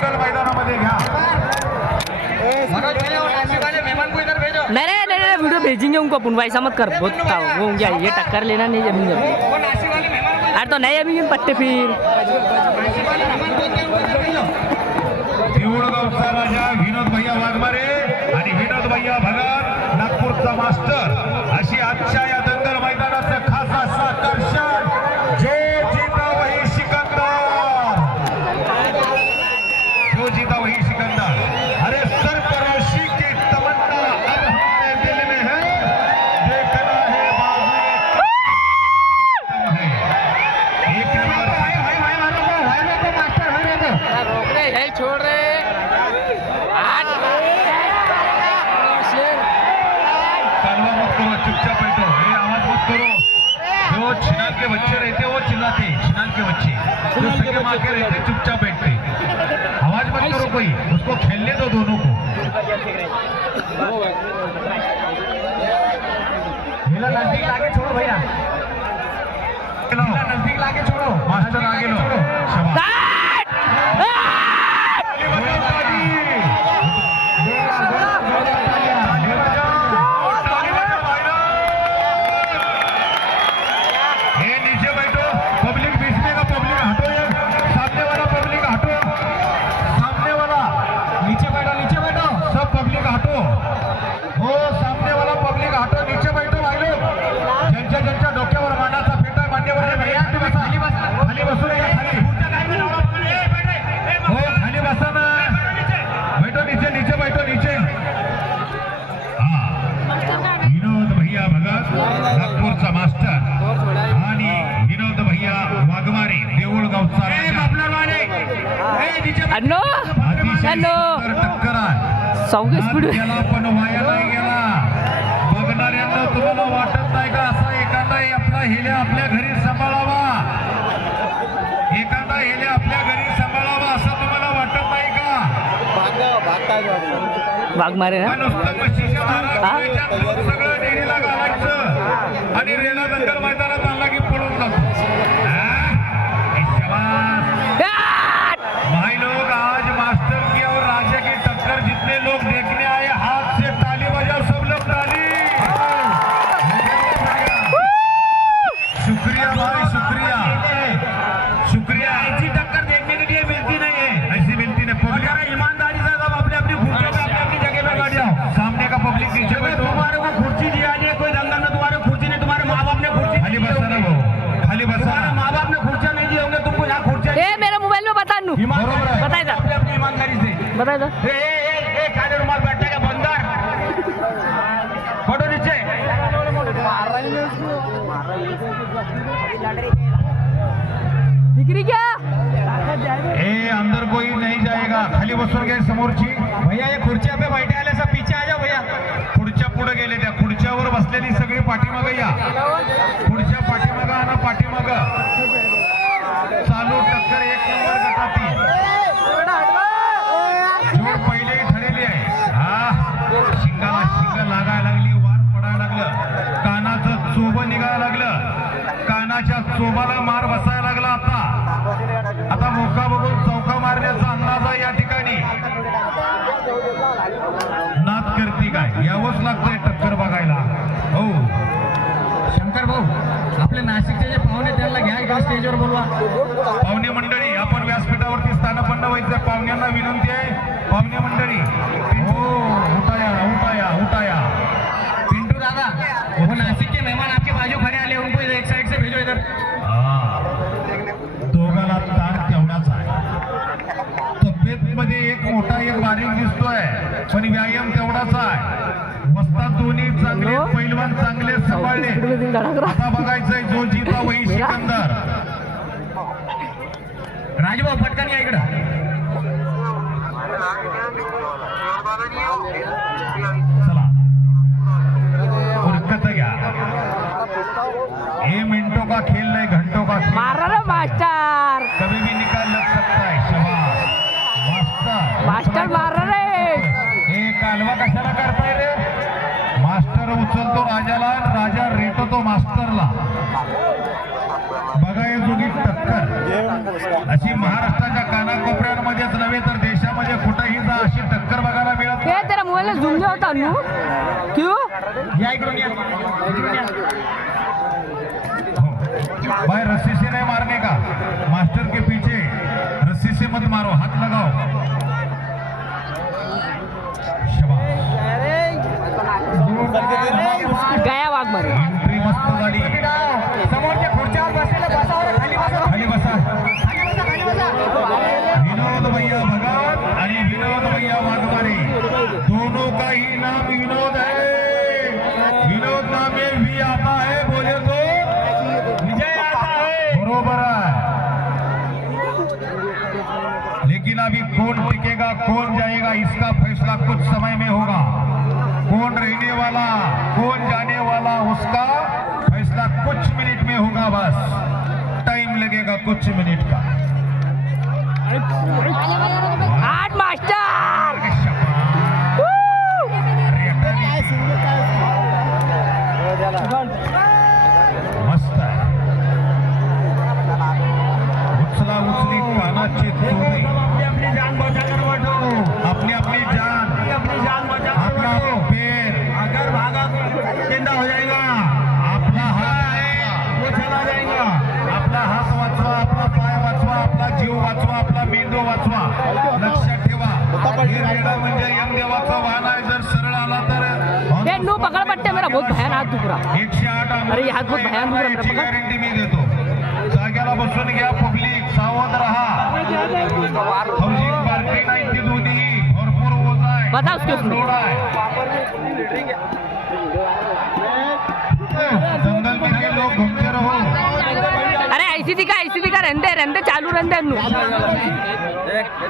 दंगल मैदानामध्ये घ्या। नहीं नहीं नहीं नहीं वीडियो भेजेंगे उनको अपन वैसा मत कर बहुत वो क्या ये टक्कर लेना नहीं जमीन यार तो नहीं अभी पट्टे फिर देऊळगावचा राजा विनोद भैया वाघमारे आणि विनोद भैया भगत नागपूरचा मास्टर अशी आजच्या या दंगल मैदानाचं खास असं आकर्षण जो जीता वही सिकंदर जो जीता वही सिकंदर। अरे सरफरोशी की तमन्ना अब हमारे दिल में है देखना है बाजू एक नंबर रोक रहे है छोड़ रहे कालवा मत करो चुपचाप बैठो ये आवाज मत करो। जो छिनाल के बच्चे रहते वो चिल्लाते छिनाल के बच्चे जो सगे माँ के रहते चुपचाप बैठते आवाज मत करो कोई उसको खेलने दो दोनों को। नजदीक लाके छोड़ो भैया नजदीक लाके छोड़ो मास्टर आगे लो नागपूरचा मास्टर आणि विनोद भैया वाघमारे देऊळगावचा टक्कर आहे पण वाया नाही गेला। बघणाऱ्यांना तुम्हाला वाटत नाही का असा एखादा आपला हेल्या आपल्या घरी सांभाळावा एखादा हेल्या आपल्या घरी सांभाळावा असं तुम्हाला वाटत नाही का? वाघमारे ना सगळं डेरीला घालायचं आणि रेला दंगल मैदानात आणला की पळून जातो। भाई लोग आज मास्टर की और राजा की टक्कर जितने लोग देखने आए हाथ से ताली बजाओ सब लोग ताली। शुक्रिया भाई शुक्रिया शुक्रिया। ऐसी टक्कर देखने के लिए मिलती नहीं है ऐसी मिलती नहीं। पब्लिक ईमानदारी से सब अपने अपनी अपनी जगह पे बैठ जाओ। सामने का पब्लिक नीचे बैठो। तुम्हारे को कुर्सी दिया जाए कोई दंगल में तुम्हारे कुर्सी नहीं तुम्हारे माँ बाप ने कुर्सी खाली बसा ना वो खाली बसा माँ बाप ने कुर्सियां नहीं दिए होंगे तुमको यहाँ कुर्सियां मेरे मोबाइल में बता नू बताए था अपनी ईमानदारी से बताए था काले रुमाल बैठने का बंदर फोटो नीचे दिखरी क्या अंदर कोई नहीं जाएगा खाली बसून गए समोरची भैया ये खुर्च्या पे बैठे आले सब पीछे आ जाओ भैया। खुर्च्या पुढे गेले त्या खुर्च्यावर बसलेली सगळी पाठीमागं या खुर्च्या पाठीमागं आणि पाठीमागं चालू टक्कर एक नंबर गटातील जोड पहिलेही ठरलेली आहे। हा शिंगाला शिंग लागायला लागली वार पडायला लागलं कानाचं चोबं निघायला लागलं कानाच्या चोबाला मार बसायला लागला। आता मोका बघून चौका मारण्याचा अंदाज आहे या ठिकाणी नाद करते काय यावंच लागतंय टक्कर बघायला। हो शंकर भाऊ आपले नाशिकचे जे पाहुणे त्यांना घ्या इकडे स्टेजवर बोलवा। पाहुणे मंडळी आपण व्यासपीठावरती स्थानपन्न व्हायचं पाहुण्यांना विनंती आहे। पाहुणे मंडळी हो उठाया उठाया उठाया पिंटू दादा वो नासिक के मेहमान आपके बाजू खड़े आले उनको एक साइड से भेजो इधर। दोघाला ताण तेवढाच आहे तब्येत मध्ये एक मोठा एक बारीक दिसतोय पण व्यायाम तेवढाच आहे। वस्ताद दोन्ही चांगले पैलवान चांगले सांभाळले। आता बघायचंय जो जीता वही सिकंदर। राजभाऊ पटकन या इकडं चला उरकत घ्या। ये मिनटों का खेल नहीं घंटों का खेल। मार रहा मास्टर कभी भी निकाल लग सकता है। शाबाश मास्टर मास्टर मार रहे हे कालवा कशाला करताय रे? मास्टर उचलतो राजाला राजा रेटतो मास्टरला। बघा हे जोगी टक्कर अशी महाराष्ट्राच्या कानाकोपऱ्यांमध्येच नव्हे तर देश भाई रस्सी से नहीं मारने का, मास्टर के पीछे रस्सी से मत मारो, हाथ लगाओ। गया वाघ मारे एंट्री मस्त गाडी, समोरच्या खुर्च्यावर बसलेलं बसावर खाली बसा खाली बसा. खाली बसा विनोद भैया भगत आणि विनोद भैया वाघमारे, दोनों का ही नाम विनोद है. विनोद नाम में भी आता है, बोले तो विजय आता है. बरोबर है. लेकिन अभी कौन टिकेगा कौन जाएगा इसका फैसला कुछ समय में होगा. कौन रहने वाला कौन जाने वाला उसका फैसला कुछ मिनट में होगा. बस टाइम लगेगा कुछ मिनट का. आठ मास्टर मस्त आहे. उचला उचली कानाची तोडी, अपनी जान बचाकर बैठो अपनी अपनी जान, अपनी जान बचा अपना पैर, अगर भागा जिंदा हो जाएगा आपला हात आहे वो चला जाएगा आपला हात वाचवा, आपला पाय वाचवा, आपला जीव वाचवा, आपला मेंदू वाचवा. लक्षात ठेवा, हे रेडा म्हणजे यमदेवाचा वाहन आहे. जर सरळ आला तर ये नो पकड़ पट्टे मेरा बहुत भयान हाथ दुख रहा 108 अरे, हात बहुत भयान दुखला मेरा, याची बघा. गॅरंटी मी देतो. जाग्याला बसून घ्या. पब्लिक सावध राहा. हाऊसिंग पार्टी नाही ती दोन्ही भरपूर ओझ आहे, बता उसके उसमें. लोड आहे. जंगल में के लोग घूमते रहो. अरे ऐसी दिखा रहने चालू रहने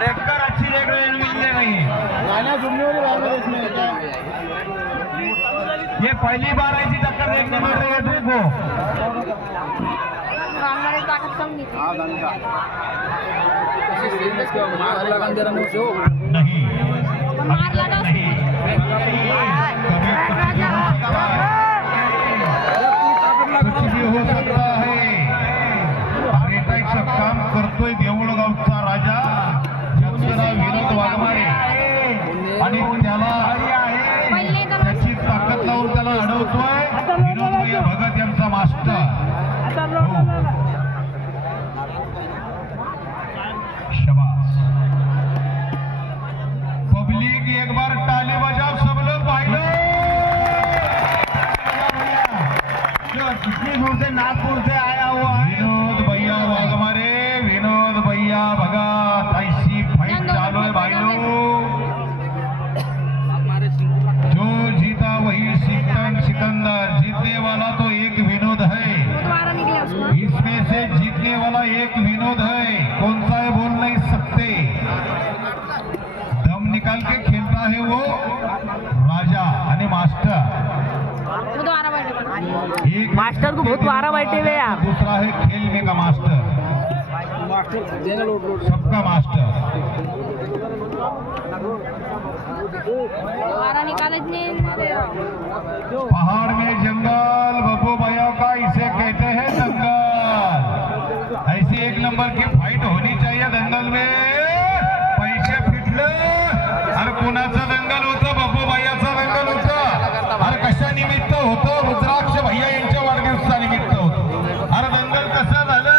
टक्कर अच्छी देख रहे हैं, मिलने नहीं. ये पहली बार ऐसी टक्कर देखने मिल रही है तुमको. नहीं नहीं. कुछ भी हो सकता है. रेटायचं काम करतोय देऊळगावचा राजा, ज्याचं नाव विनोद वाघमारे, आणि त्याला त्याची ताकद लावून त्याला अडवतोय विनोद भैया भगत यांचा मास्टर. हो. शाबाश. पब्लिक एक बार ताली बजाओ, सब लोग भाईलों. कितनी दूर से नागपुर से आया हुआ है विनोद भैया वाघमारे, विनोद भैया भगत, ऐसी फाइट चालू है भाईलों. जो जीता वही सिकंदर. जीतने वाला तो एक विनोद है, इसमें से जीतने वाला एक विनोद है. कौन सा है बोल नहीं सकते. दम निकाल के खेलता है वो राजा आणि मास्टर. एक मास्टर को बहुत वारा बैठे हुए यार. दूसरा है खेल में का मास्टर, सबका मास्टर. पहाड़ में जंगल, बब्बू भैया का इसे कहते हैं दंगल. ऐसी एक नंबर की फाइट होनी चाहिए दंगल में. पैसे फिटलं. अरे कुणाचं दंगल होतं, बब्बू भैयाचं दंगल होतं. अरे कशा निमित्त होतं, रुद्राक्ष भैया यांच्या वाढदिवसा निमित्त होतं. अरे दंगल कसं झालं,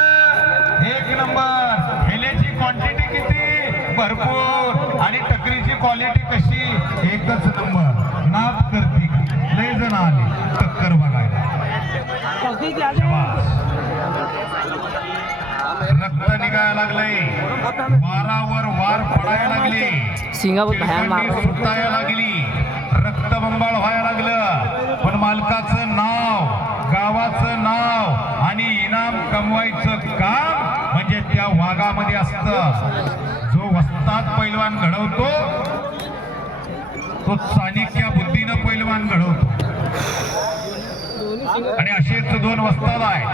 एक नंबर. खेळण्याची क्वांटिटी किती भरपूर, आणि टकरीची क्वालिटी कशी, एकच नंबर. नाद करती लय जण आले टक्कर बघायला. शाबास. रक्त निघायला लागलंय, वारावर वार पडायला लागले, सिंगा बहुत भयान मार रहा है. सुटायला लागली, रक्तबंबाळ व्हायला लागलं. पण मालकाचं नाव, गावाचं नाव आणि इनाम कमवायचं काम म्हणजे त्या वाघामध्ये असतं. जो वस्ताद पैलवान घडवतो तो चाणक्य बुद्धीनं पैलवान घडवतो. आणि असेच दोन वस्ताद आहे.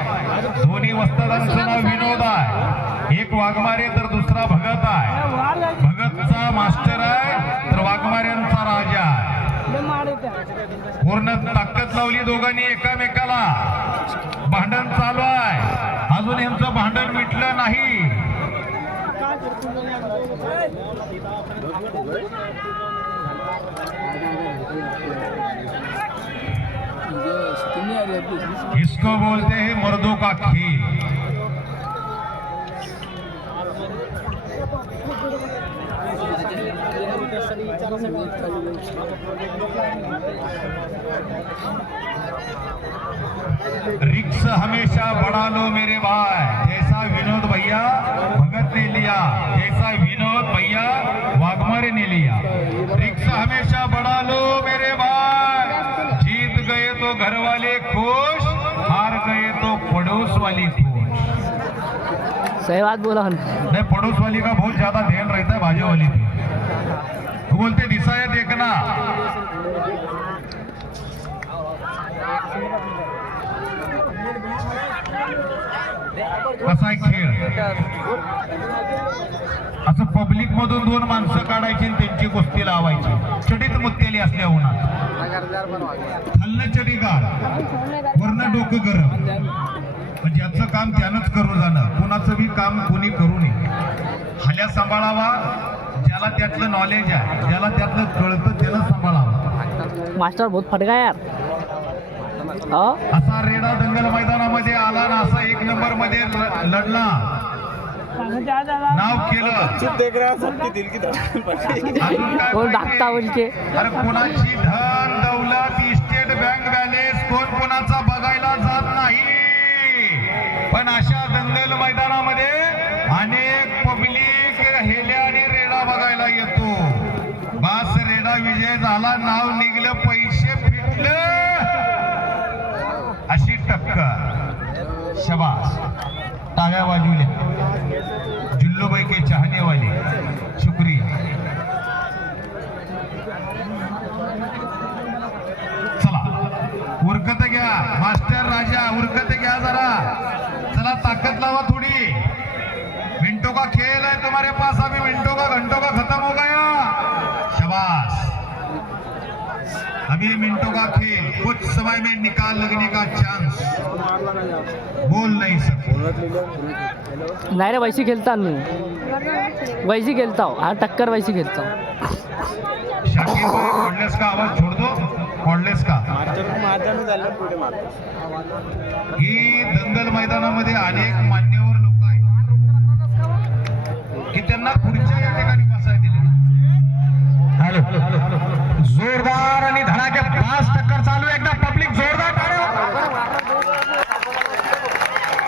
दोन्ही वस्तादांचं नाव विनोद आहे. एक वाघमारे तर दुसरा भगत आहे. भगतचा मास्टर आहे तर वाघमाऱ्यांचा राजा आहे. पूर्ण ताकद लावली दोघांनी एकामेकाला. भांडण चालू आहे, अजून यांचं भांडण मिटलं नाही. इसको बोलते हैं मर्दों का खेल। रिक्स हमेशा बढ़ा लो मेरे भाई, जैसा विनोद भैया भगत ने लिया, जैसा विनोद भैया वाघमारे ने लिया। रिक्स हमेशा बढ़ा लो मेरे भाई, जीत गए तो घर वाले खुश, हार गए तो पड़ोस वाली खुश। सही बात बोला। नहीं, पड़ोस वाली का बहुत ज्यादा ध्यान रहता है बाजू वाली थी। वो बोलते दिशा है देखना। कसा आहे खेळ, असं पब्लिक मधून दोन माणसं काढायची आणि त्यांची कुस्ती लावायची, चडीत मुत्तेली असल्या उन्हात, खाल्लं चडी काढ, वरनं डोकं गरम, म्हणजे याचं काम त्यानंच करू जाणं, कुणाचं बी काम कोणी करू नये, हल्या सांभाळावा, ज्याला त्यातलं नॉलेज आहे, ज्याला त्यातलं कळतं त्याला सांभाळावा। मास्टर बहुत फटका यार। असा रेडा दंगल मैदानामध्ये आला ना, असा एक नंबर मध्ये लढला, नाव केलं, अजून काय कोण डाकता बोलके, अरे कोणाची धन दौलत इस्टेट बँक बॅलेन्स कोण कोणाचा बघायला जात नाही, पण अशा दंगल मैदानामध्ये अनेक पब्लिक हेल्या आणि रेडा बघायला येतो। बास रेडा विजय झाला, नाव निघलं, पैसे फिटलं, अशी टक्कर, शबास, टाळ्या वाजवल्या, जुल्लूबाई के चाहने वाले, शुक्रिया। चला उरकत घ्या मास्टर राजा, उरकत घ्या जरा, चला ताकद लावा थोड़ी, मिनटों का खेल है तुम्हारे पास, अभी मिनटों का घंटों का खत्म हो गया, शबाश, अभी मिनटों का खेल, कुछ समय में निकाल लगने का चांस, बोल नहीं सकते। नाही रे, वैसी खेळता मी, वैसी खेळता हूँ, हाँ टक्कर वैसी खेळता हूँ। शाकिर भाई कॉर्डलेस का आवाज छोड़ दो, कॉर्डलेस का। ही दंगल मैदानामध्ये अनेक मान्यवर लोक आहेत की त्यांना पुढच्या या ठिकाणी बसायला दिले। हॅलो, जोरदार आणि धडाके फास्ट टक्कर चालू, एकदा पब्लिक जोरदार टाळ्या,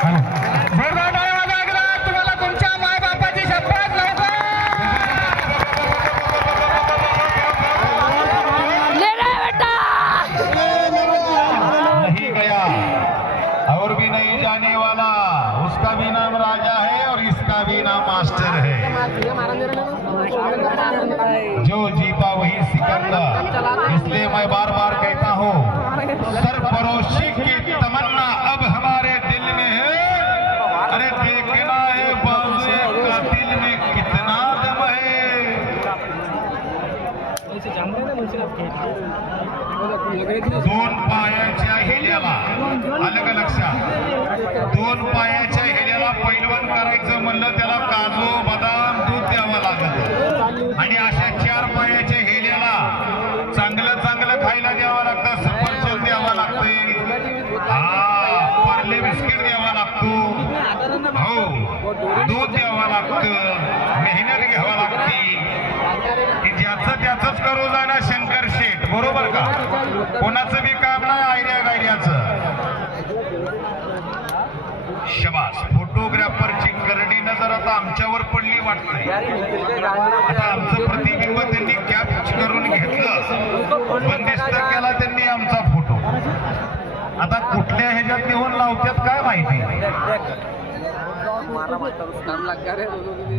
हॅलो, जोरदार टाळ्या वाजवा, तुम्हाला तुमच्या माय बापाची शपथ लवकर। ले रे बेटा, नहीं गया और भी नहीं जाने वाला, उसका भी नाम राजा है और इसका भी नाम मास्टर है, जो जीता वही सिकंदर। इसलिए मैं बार बार कहता हूँ, सरफरोशी की तमन्ना अब हमारे दिल में है, अरे देखना है बाजुए कातिल में कितना दम है। दोन पायाच्या हेल्याला, आलं का लक्षात, दोन पायाच्या हेल्याला पैलवान करायचं म्हणलं त्याला काजू बदाम दूध द्यावं लागत, आणि अशा चार पायाच्या हेल्याला चांगलं चांगलं खायला द्यावं लागतं, सफरचंद द्यावं लागतंय, पार्ले बिस्किट द्यावा लागतो, हो दूध द्यावं लागतं, मेहनत घ्यावं लागते, ज्याचं त्याचंच करू जाणं शंकर शेठ, बरोबर का, कोणाचं बी काम नाही आयडिया गायड्याचं। शबास, फोटोग्राफरची करडी नजर आता आमच्यावर पडली वाटतंय, आता आमचं प्रतिबिंब त्यांनी कॅप्च करून घेतलं, बंदिस्त केला त्यांनी आमचा फोटो, आता कुठल्या ह्याच्यात निवून लावतात काय माहिती।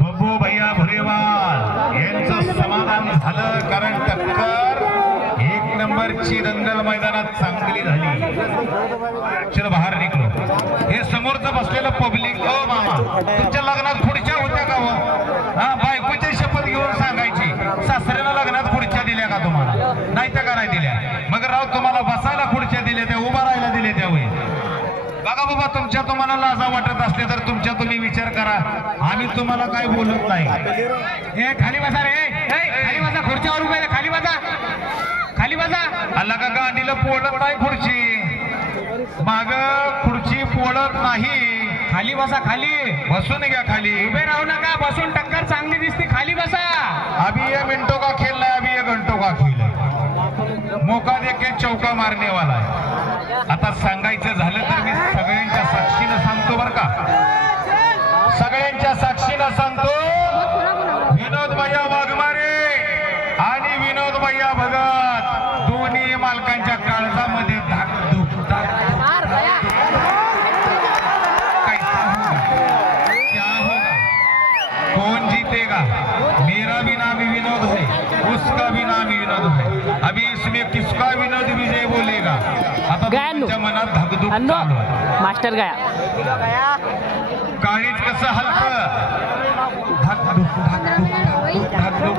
बब्बू भैया भुरेवाल यांचं समाधान झालं, कारण टक्कर एक नंबरची दंगल मैदानात चांगली झाली। चल बाहेर निघलो, हे समोरचं बसलेलं पब्लिक, ओ मामा तुमच्या लग्नात खुर्च्या होत्या का हो? हा, बायकोची शपथ घेऊन सांगायची, सासऱ्याला लग्नात खुर्च्या दिल्या का तुम्हाला? नाही त्या का नाही दिल्या? मग राव तुम्हाला बसायला खुर्च्या दिल्या, त्या उभा राहायला दिल्या त्यावेळी? बघा बाबा, तुमच्या तुम्हाला लाजा वाटत असले तर तुमच्या तुम्ही विचार करा, आम्ही तुम्हाला काय बोलत नाही। हे खाली बसा रे, खाली बसा, खुर्च्यावर उभे, खाली बसा, खाली बसा। अल्ला का गांडीला पोळत नाही खुर्ची माग खुर्ची पोळत नाही खाली बसा खाली बसून घ्या खाली उभे राहू नका बसून टक्कर चांगली दिसते खाली बसा अभी ये मिनटों का खेल है अभी ये घंटों का खेल है मौका देके चौका मारने वाला है आता सांगायचं झालं तर मी सगळ्यांच्या साक्षीनं सांगतो बर का सगळ्यांच्या साक्षीनं सांगतो विनोद भैया वाघमारे आणि विनोद भैया भगत दोन्ही मालकांच्या काळजामध्ये धाकधूक कैसा होगा क्या होगा कौन जीतेगा मेरा भी नाम विनोद है उसका भी नाम विनोद है अभी इसमें किसका विनोद विजय बोलेगा आता तुमच्या मनात धाकधूक अन्नो चालू आहे मास्टर गया काळीच कसं हलकं धाकधूक धाकधूक धाकधूक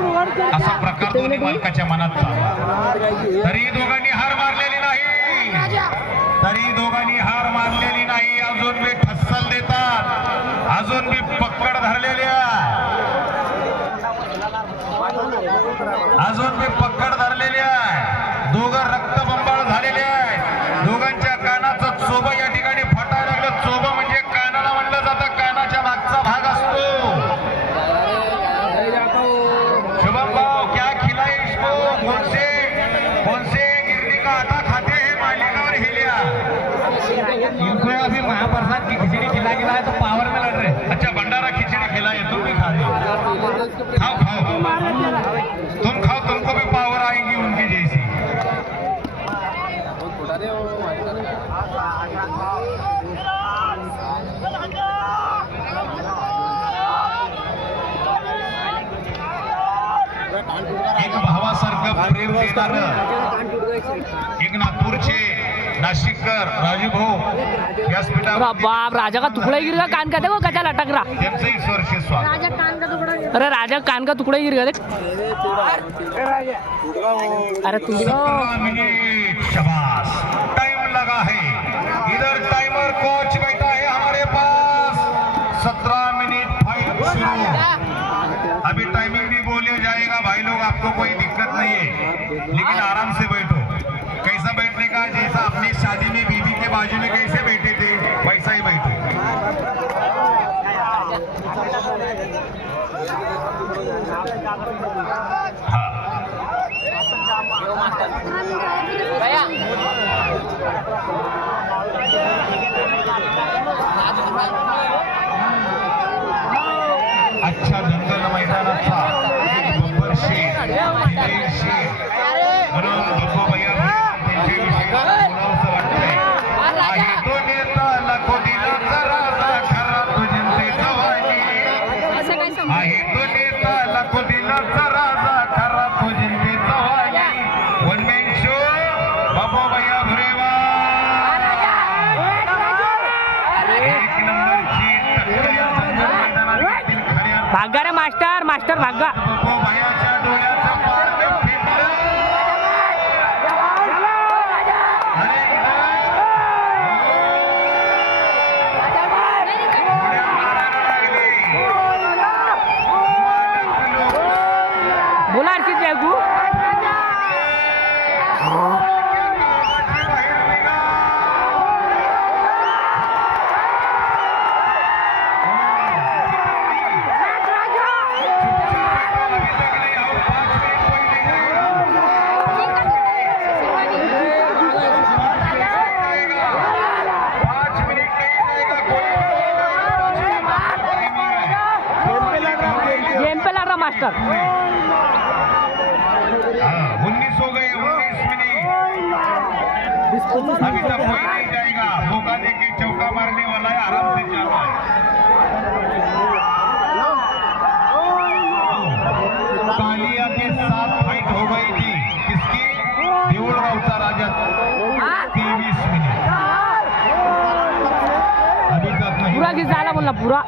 असा प्रकार दोन्ही मालकाच्या मनात चालू तरी दोघांनी हार मारलेली नाही अजून मी ठस्सल देतात अजून मी पकड धरलेल्या दोघं रक्तबंबाळ झालेले आहे दोघांच्या कानाचं चोब या ठिकाणी फटायला लागलं चोब म्हणजे कानाला म्हणलं जातं कानाच्या मागचा भाग असतो शुभम भाव क्या खिलाए इसको कौन से गिरनी का आटा खाते हैं मालिका और हिलिया इनको अभी महाप्रसाद की खिचड़ी खिला के लाए तो पावर में लड़ रहे अच्छा भंडारा खिचड़ी खिलाए तुम भी खा लो खाओ तुम खाओ तुमको भी पावर आएगी उनकी जैसी एक भावासारखं प्रेम देणारं एक नागपूरचे नाशिककर राजू भाऊ व्यासपीठावर बाप राजा का टुकड़ा ही गिर गया कान का देखो कचा लटक रहा त्यांचं ईश्वर स्वागत अरे राजा कान का टुकड़ा ही गिर गया देख अरे तू 17 मिनट शाबाश टाइम लगा है इधर टाइमर कोच बैठा है हमारे पास 17 मिनट फाइट शुरू अभी टाइमिंग भी बोले जाएगा भाई लोग आपको कोई दिक्कत नहीं है लेकिन आराम से बैठो कैसा बैठने का जैसा अपनी शादी में बीवी के बाजू में कैसे बैठे थे वैसा ही बैठो हाँ अच्छा जंगल मैदानाचा बब्बर शेर हिलेर शेर म्हणून बब्बू भैया त्यांच्याविषयी बोलावंसं वाटतंय आहे तो नेता लाखो दिलाचा राजा खरा तो जनतेचा वाणी आहे तो नेता लाखो दिलाचा राजा खरा तो जनतेचा वाणी वन मॅन शो बब्बू भैया भुरेवा एक नंबरची टक्कर या जंगल मैदानात घेतील खऱ्या भागा रे मास्टर मास्टर भागा बब्बू भैयाच्या डोळ्याचं पार फिटलं अरे उड्या मारायला लागली मालक लोक बोला अर्चित बाबू बाहेर निघा गेम पे लड़ रहा मास्टर 19 हो गए 19 मिनट अभी तक कोई नहीं जाएगा मौका देके चौका मारने वाला है आराम से चालू है कालिया के साथ फाइट हो गई थी किसकी देऊळगावचा राजा 23 मिनट अभी तक नहीं पूरा घिसायला बोलला पूरा